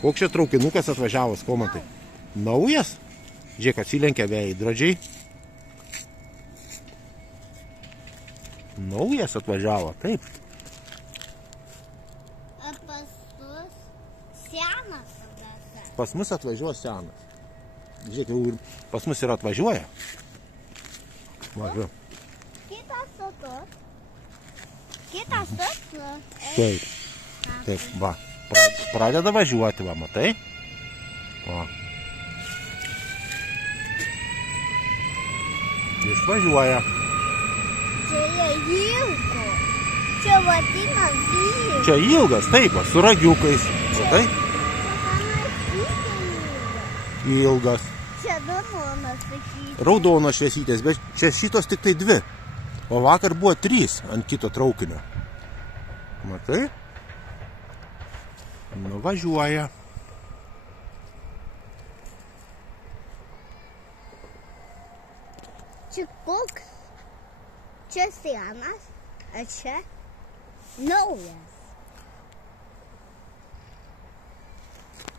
Koks čia traukinukas atvažiavo, Skomantai? Naujas? Žiūrėk, atsilenkia veidrodžiai. Naujas atvažiavo, taip. A pas mus senas tada. Pas mus atvažiuoja senas. Žiūrėk, jau pas mus ir atvažiuoja. Važiuoja. Kitas tu. Kitas tu. Taip. Taip, va. Pradeda važiuoti, va, matai? Va. Išvažiuoja. Čia ilgo. Čia vadinas ilgas. Čia ilgas, taip, va, su ragiukais. Matai? Ilgas. Čia raudonas sakyti. Raudonos šviesytės, bet čia šitos tik tai 2. O vakar buvo 3 ant kito traukinio. Matai? Nuvažiuoja. Čia koks? Čia senas, a čia naujas.